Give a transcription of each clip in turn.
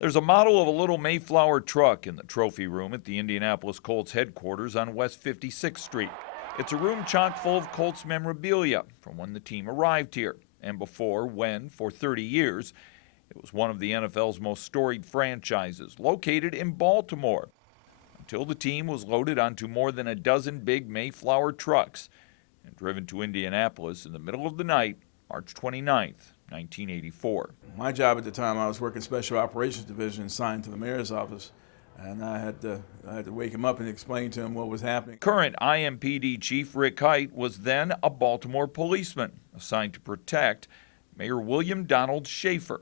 There's a model of a little Mayflower truck in the trophy room at the Indianapolis Colts headquarters on West 56th Street. It's a room chock full of Colts memorabilia from when the team arrived here and before, when, for 30 years, it was one of the NFL's most storied franchises, located in Baltimore, until the team was loaded onto more than a dozen big Mayflower trucks and driven to Indianapolis in the middle of the night, March 29th, 1984. My job at the time, I was working Special Operations Division, assigned to the mayor's office, and I had to wake him up and explain to him what was happening. Current IMPD Chief Rick Hite was then a Baltimore policeman assigned to protect Mayor William Donald Schaefer,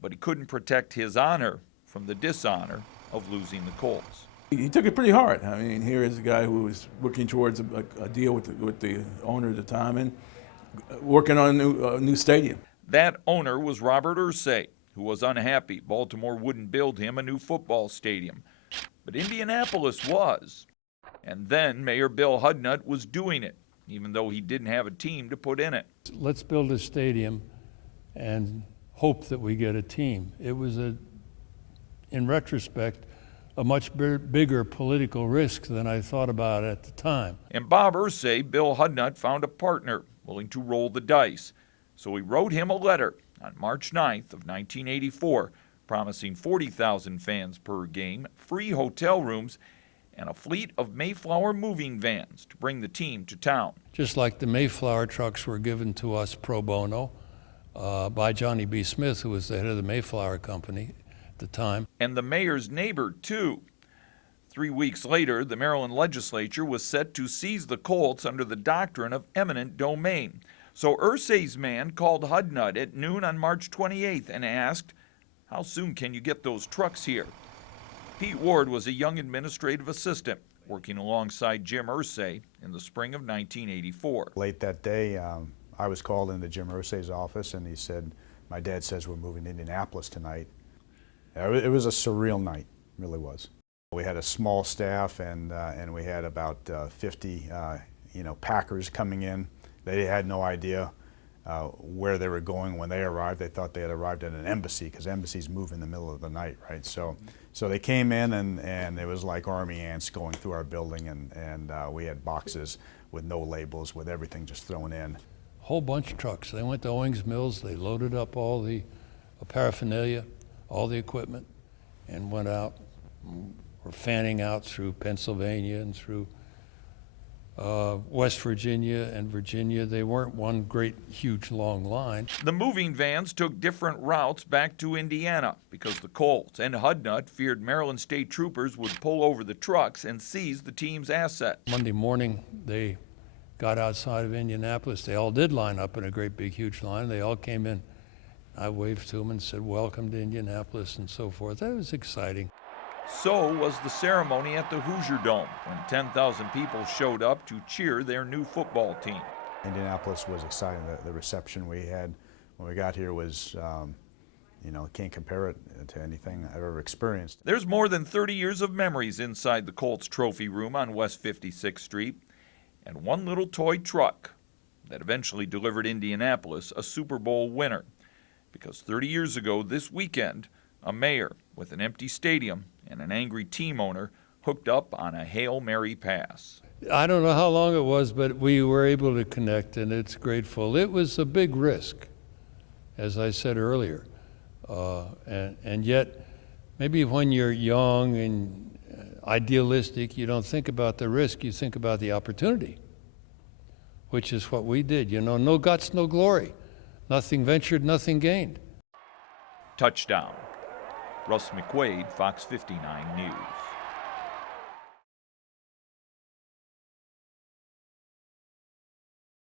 but he couldn't protect his honor from the dishonor of losing the Colts. He took it pretty hard. I mean, here is a guy who was working towards a deal with the owner at the time and working on a new stadium. That owner was Robert Irsay, who was unhappy Baltimore wouldn't build him a new football stadium. But Indianapolis was. And then Mayor Bill Hudnut was doing it, even though he didn't have a team to put in it. Let's build a stadium and hope that we get a team. It was, in retrospect, a much bigger political risk than I thought about at the time. And Bob Irsay, Bill Hudnut found a partner willing to roll the dice. So he wrote him a letter on March 9th of 1984, promising 40,000 fans per game, free hotel rooms, and a fleet of Mayflower moving vans to bring the team to town. Just like the Mayflower trucks were given to us pro bono by Johnny B. Smith, who was the head of the Mayflower Company at the time. And the mayor's neighbor, too. 3 weeks later, the Maryland legislature was set to seize the Colts under the doctrine of eminent domain. So Irsay's man called Hudnut at noon on March 28th and asked, "How soon can you get those trucks here?" Pete Ward was a young administrative assistant working alongside Jim Irsay in the spring of 1984. Late that day, I was called into Jim Irsay's office and he said, "My dad says we're moving to Indianapolis tonight." It was a surreal night, it really was. We had a small staff and we had about 50 packers coming in. They had no idea where they were going when they arrived. They thought they had arrived at an embassy because embassies move in the middle of the night, right? So they came in and it was like army ants going through our building, and we had boxes with no labels, with everything just thrown in. Whole bunch of trucks. They went to Owings Mills. They loaded up all the paraphernalia, all the equipment, and went out. We're fanning out through Pennsylvania and through West Virginia and Virginia. They weren't one great, huge, long line. The moving vans took different routes back to Indiana because the Colts and Hudnut feared Maryland state troopers would pull over the trucks and seize the team's assets. Monday morning, they got outside of Indianapolis. They all did line up in a great, big, huge line. They all came in. I waved to them and said, "Welcome to Indianapolis," and so forth. That was exciting. So was the ceremony at the Hoosier Dome when 10,000 people showed up to cheer their new football team. Indianapolis was exciting. The reception we had when we got here was, can't compare it to anything I've ever experienced. There's more than 30 years of memories inside the Colts trophy room on West 56th Street, and one little toy truck that eventually delivered Indianapolis a Super Bowl winner. Because 30 years ago this weekend, a mayor with an empty stadium and an angry team owner hooked up on a Hail Mary pass. I don't know how long it was, but we were able to connect, and it's grateful. It was a big risk, as I said earlier. And yet, maybe when you're young and idealistic, you don't think about the risk, you think about the opportunity, which is what we did. No guts, no glory. Nothing ventured, nothing gained. Touchdown. Russ McQuaid, Fox 59 News.